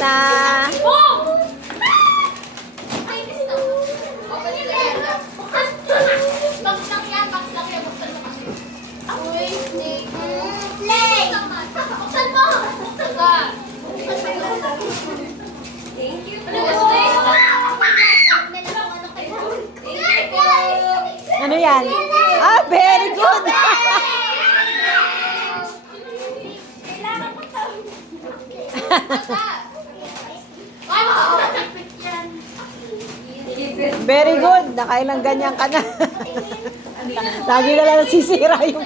na. Ano yan? Ah, very good. Very good. Nakailang ganyan ka na. Lagi na lang nasisira yung...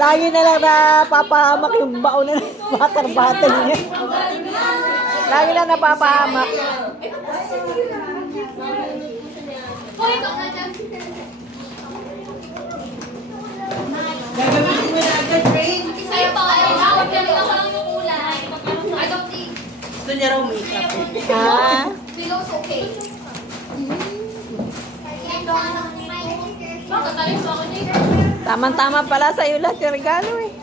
Lagi na lang napapahamak yung baon na water bottle niya. Lagi lang napapahamak. Gagamitin mo na agad, Rain. Gusto niya raw makeup. Ah, tamang-tama pala sa'yo lahat yung regalo eh.